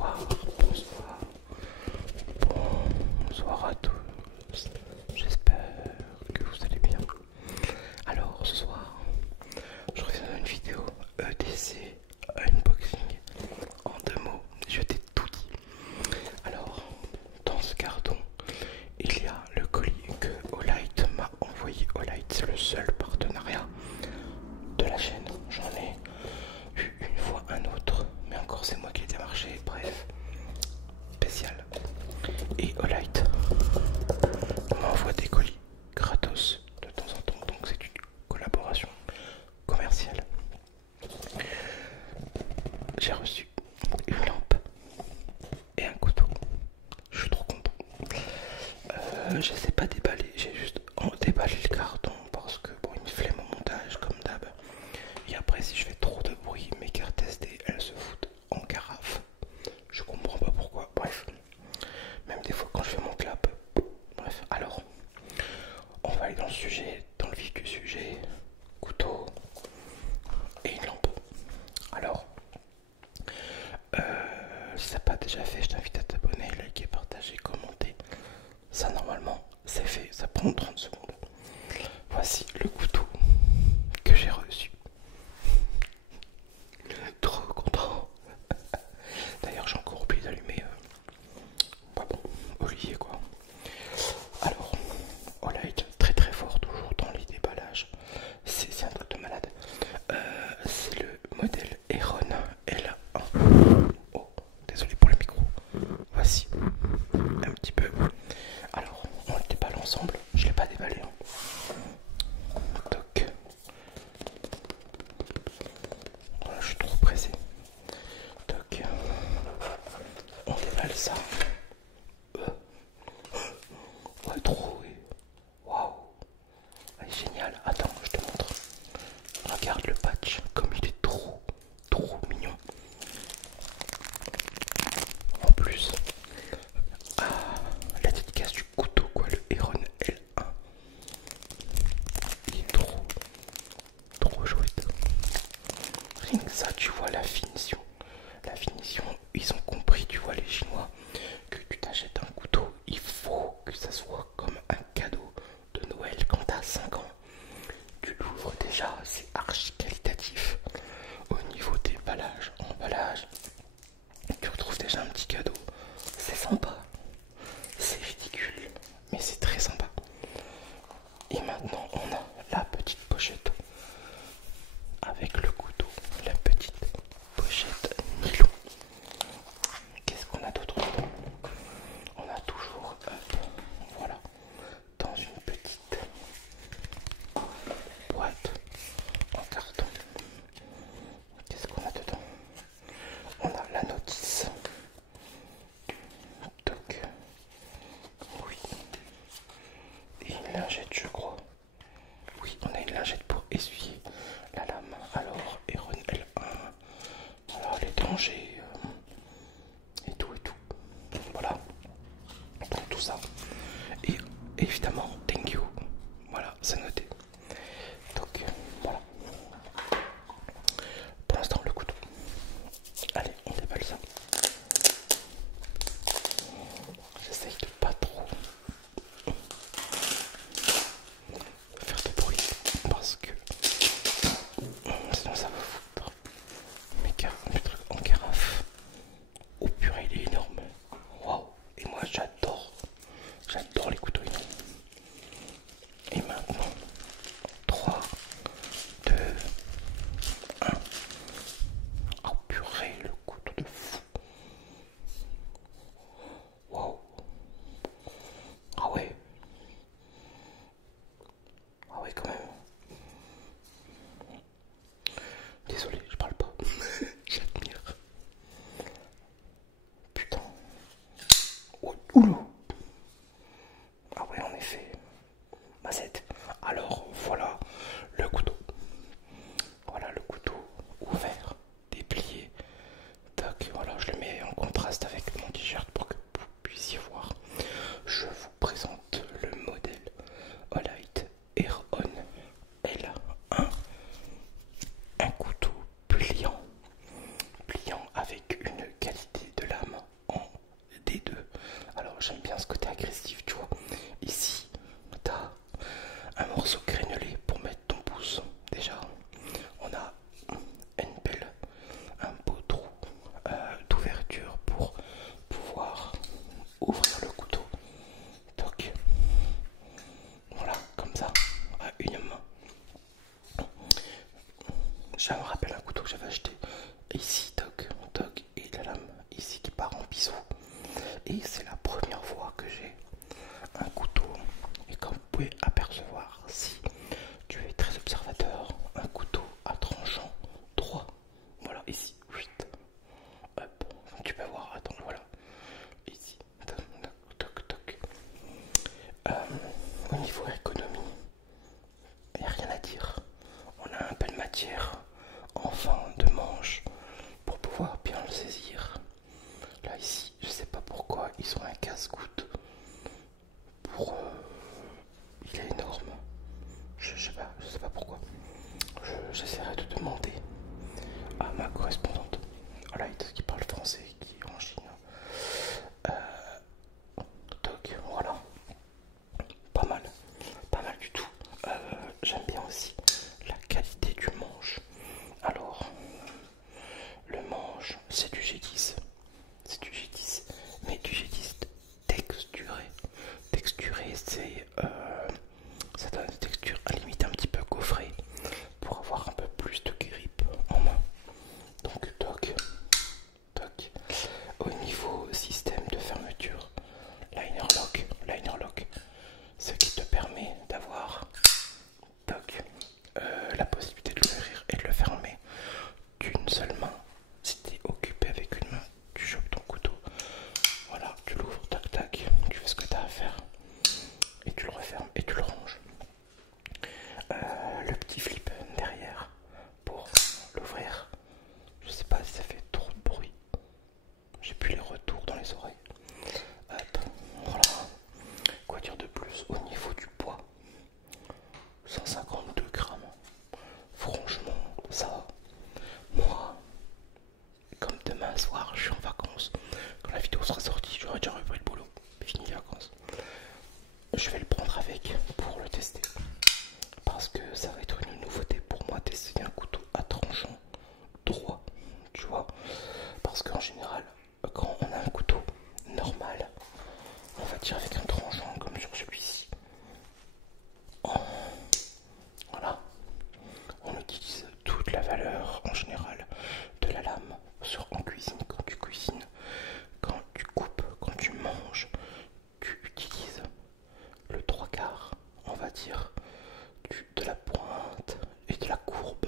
Bonsoir, bonsoir, bonsoir à tous. J'espère que vous allez bien. Alors ce soir, je reviens dans une vidéo EDC unboxing. En 2 mots, je t'ai tout dit. Alors, dans ce carton, il y a le colis que Olight m'a envoyé. Olight, c'est le seul partenariat de la chaîne. J'en ai eu une fois un autre, mais encore c'est moi qui ai démarché. Bref, spécial. Et Olight m'envoie des colis gratos de temps en temps, donc c'est une collaboration commerciale. J'ai reçu une lampe et un couteau. Je suis trop content. Je sais pas déballer, j'ai juste déballé le carton parce que bon, il me flemme mon montage comme d'hab. Et après, si je fais trop de bruit, mes cartes SD elles se foutent en carafe. Je comprends pas pourquoi. Bref, même des fois quand je fais mon clap. Bref, alors, on va aller dans le sujet, dans le vif du sujet. Couteau et une lampe. Alors, si ça n'a pas déjà fait, je t'invite à t'abonner, liker, partager, commenter. Ça normalement c'est fait, ça prend 30 secondes. Voici le couteau que j'ai reçu. Trop content. D'ailleurs j'ai encore oublié d'allumer pas bon, Olivier quoi. Alors, Olight très très fort toujours dans les déballages. C'est un truc de malade. C'est le modèle Heron L1. Oh, désolé pour le micro. Voici un petit peu. Alors, on le déballe ensemble. Je l'ai pas déballé. Toc. Voilà, je suis trop pressé. Toc. On déballe ça. Ouais, trop. Oui. Waouh. Elle est géniale. Attends, je te montre. Regarde le patch, comme il est trop mignon. En plus, la dédicace du couteau, quoi, le Heron L1. Il est trop chouette. Rien que ça, tu vois la finition. La finition, ils ont compris, tu vois, les Chinois, que tu t'achètes un couteau, il faut que ça soit comme un cadeau de Noël quand t'as 5 ans. Tu l'ouvres déjà, c'est archi qualitatif. Au niveau des emballages, tu retrouves déjà un petit cadeau. C'est sympa, c'est ridicule, mais c'est très sympa. Et maintenant, on a la petite pochette avec le couteau, la petite pochette nylon. Qu'est-ce qu'on a d'autre dedans? On a toujours, voilà, dans une petite boîte en carton. Qu'est-ce qu'on a dedans? On a la notice. Donc, oui. Et une lingette, je crois. Oui, on a une lingette pour essuyer la lame. Alors, Heron L1. Voilà, les dangers. Et tout. Voilà. Donc, tout ça. Et évidemment, thank you. Voilà, c'est noté. Donc, voilà. Pour l'instant, le couteau. Allez, on déballe ça. J'essaye de pas trop faire de bruit parce que sinon ça va foutre mes trucs en carafe. Oh purée, il est énorme. Waouh. Et moi j'adore les couteaux énormes. Et maintenant 3, 2, 1. Oh purée, le couteau de fou. Waouh. Ah ouais. Ah ouais quand même. Désolé, je parle pas. J'admire. Putain. Oh, oula. Ah ouais, en effet. Mazette. Alors, voilà le couteau. Voilà le couteau ouvert, déplié. Tac, voilà, je le mets en contraste avec mon t-shirt pour que vous puissiez voir. Je vous présente le modèle Olight Heron 152 grammes. Franchement, ça va. Moi, comme demain soir, je suis en vacances. Quand la vidéo sera sortie, j'aurai déjà repris le boulot. Fini les vacances. Je vais le prendre avec pour le tester. Parce que ça va être une nouveauté pour moi, tester un couteau à tranchant droit. Tu vois. Parce qu'en général, quand on a un couteau normal, on va dire avec un tranchant comme sur celui-ci. Voilà. On utilise toute la valeur en général de la lame en cuisine, quand tu cuisines, quand tu coupes, quand tu manges, tu utilises le trois quarts, on va dire, de la pointe et de la courbe,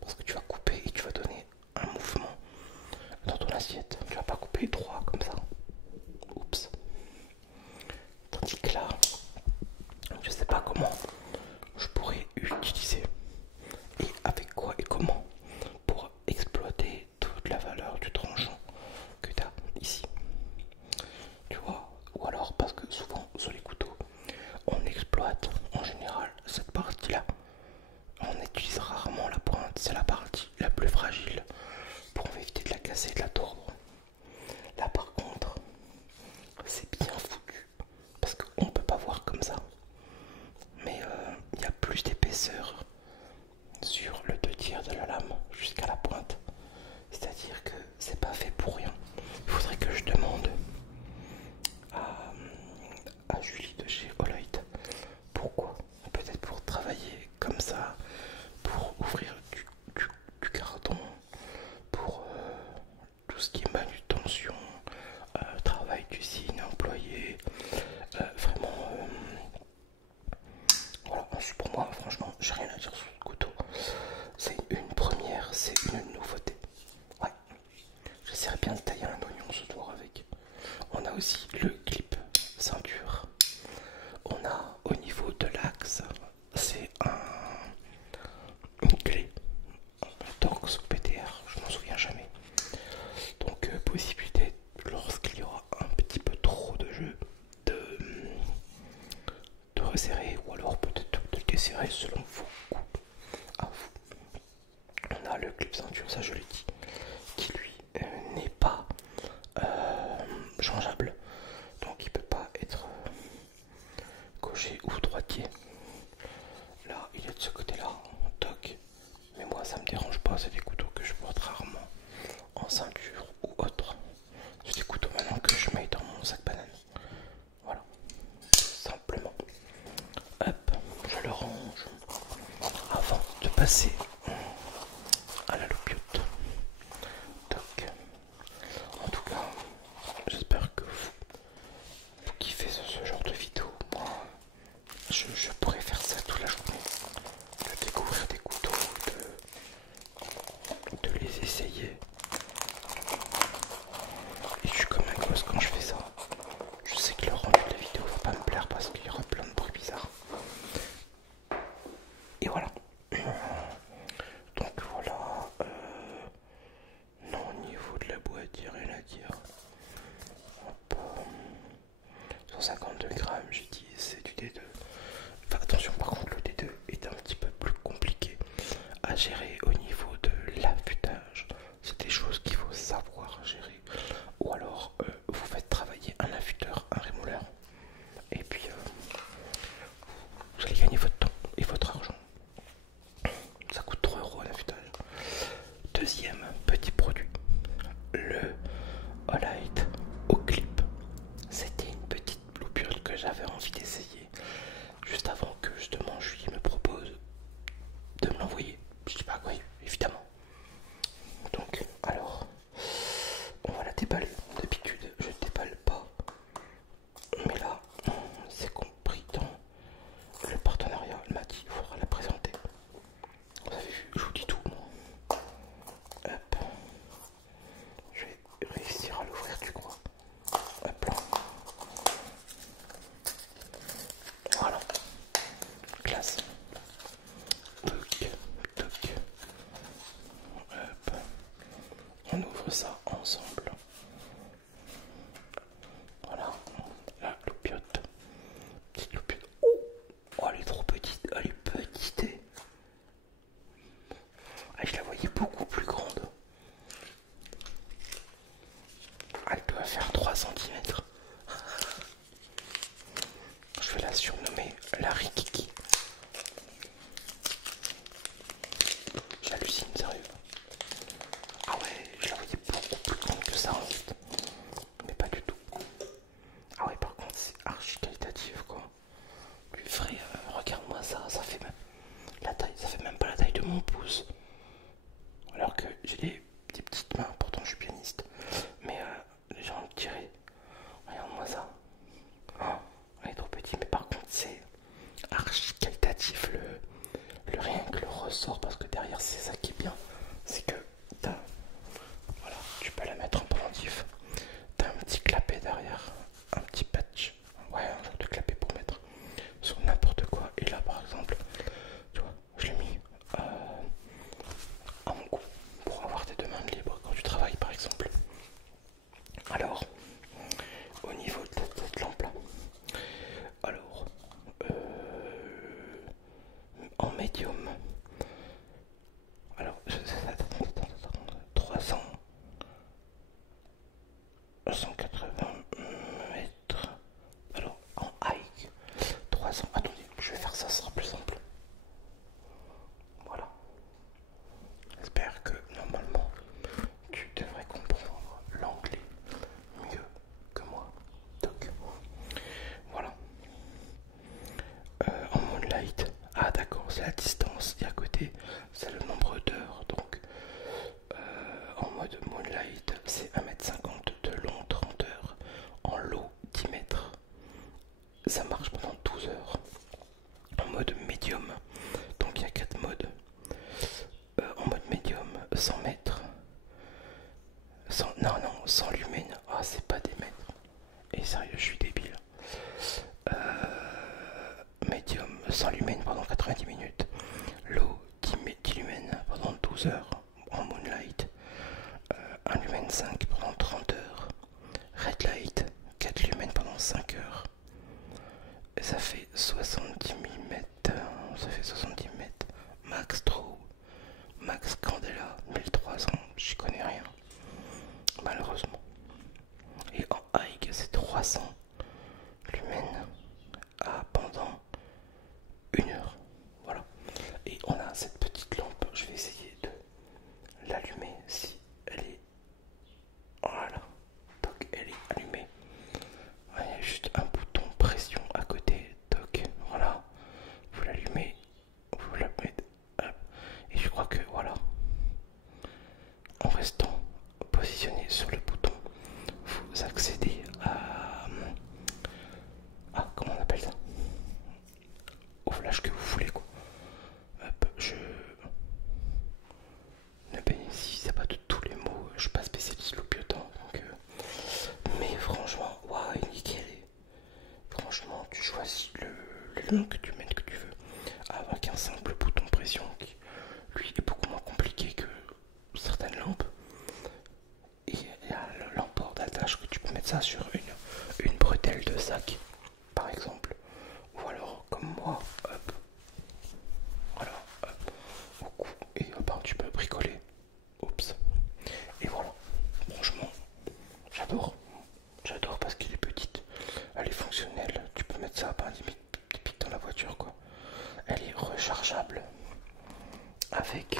parce que tu vas couper et tu vas donner un mouvement dans ton assiette. Tu vas pas couper droit comme ça. Oups. Tandis que là, je sais pas comment je pourrais utiliser et avec quoi et comment pour exploiter toute la valeur du tranchant que tu as ici. Tu vois, ou alors parce que souvent sur les couteaux, on exploite en général cette partie-là. On utilise rarement la pointe, c'est la partie la plus fragile pour éviter de la casser et de la tordre. Là par contre, c'est bien foutu parce qu'on peut pas voir comme ça. Mais il y a plus d'épaisseur sur le 2/3 de la lame jusqu'à la pointe. C'est-à-dire que c'est pas fait pour rien. Il faudrait que je demande à Julie de chez Olight pourquoi. Peut-être pour travailler comme ça, pour ouvrir du carton, pour tout ce qui est manutention, travail d'usine, employé, vraiment voilà, pour moi franchement j'ai rien à dire sur ce couteau. C'est une première, c'est une nouveauté. Ouais, j'essaierai bien de tailler un oignon ce soir avec. On a aussi le clip ceinture. On a au niveau de l'axe, c'est une clé Torx ou PTR, je m'en souviens jamais. Donc possibilité lorsqu'il y aura un petit peu trop de jeu de resserrer ou alors peut-être de le desserrer selon vos goûts à vous. On a le clip ceinture, ça je l'ai dit, qui lui n'est pas changeable, donc il peut pas être gaucher ou droitier. Là il est de ce côté là, toc, mais moi ça me dérange pas, c'est des couteaux que je porte rarement en ceinture ou autre. C'est des couteaux maintenant que je mets dans mon sac banane. Voilà, simplement. Hop, je le range avant de passer à la loupiote. Donc, en tout cas, j'espère que vous kiffez ce genre de vidéo. Moi, je pourrais faire ça toute la journée, de découvrir des couteaux, de les essayer. Et je suis comme un gosse quand je fais ça. Je sais que le rendu de la vidéo va pas me plaire parce qu'il y aura plein de bruits bizarres. Et voilà. Donc voilà. Non, au niveau de la boîte, il n'y a rien à dire. Hop. 152 grammes, j'ai dit, c'est du D2. Enfin, attention, par contre, le D2 est un petit peu plus compliqué à gérer au niveau de l'affûtage. C'est des choses qu'il faut savoir gérer. Ou alors, vous faites travailler un affûteur, un rémouleur. Et puis, vous allez gagner votre temps et votre argent. Ça coûte 3 € l'affûtage. Deuxième petit produit, le Olight au clip. C'était une petite loupiote que j'avais envie d'essayer juste avant que justement Julie me propose de me l'envoyer. Je dis pas en médium. Alors, 300, 180 mètres. Alors, en hike, 300. Attendez, je vais faire ça, ce sera plus simple. Voilà. J'espère que normalement tu devrais comprendre l'anglais mieux que moi. Donc, voilà. En moonlight, ah d'accord, c'est la distance et à côté c'est le nombre d'heures. Donc en mode moonlight c'est 1,50 m de long, 30 heures. En low, 10 mètres. Ça marche pendant 12 heures. En mode médium, donc il y a 4 modes. En mode médium, 100 mètres. 100 lumens. Ah, c'est pas des mètres. Et sérieux, je suis débile. Médium, 100 lumens pendant 90 minutes. Low, 10 lumens pendant 12 heures. En moonlight, 1 lumen 5 pendant 30 heures. Red light, 4 lumens pendant 5 heures. Et ça fait 70 mm. Ça fait 70 mètres. Max Draw, Max Candela, 1300. J'y connais rien, malheureusement. Et en hike, c'est 300 lumens pendant 1 heure. Voilà. Et on a cette petite lampe. Je vais essayer de l'allumer si elle est. Voilà. Donc elle est allumée. Il y a juste un bouton pression à côté. Donc voilà. Vous l'allumez. Vous la mettez. Et je crois que voilà. En restant positionné sur le bouton, vous accédez à comment on appelle ça, au flash que vous voulez quoi. Hop, je ne bénéficie pas de tous les mots, je suis pas spécialiste Loubiotin donc mais franchement, waouh, nickel. Franchement, tu choisis le nom que tu mets, que tu veux, avec un simple bouton pression qui lui est beaucoup moins compliqué que certaines lampes. Et il y a l'emport d'attache que tu peux mettre ça sur une bretelle de sac par exemple, ou alors comme moi, hop, voilà, hop, au cou, et hop, tu peux bricoler, oups, et voilà. Franchement, j'adore parce qu'elle est petite, elle est fonctionnelle, tu peux mettre ça par limite dans la voiture quoi. Elle est rechargeable avec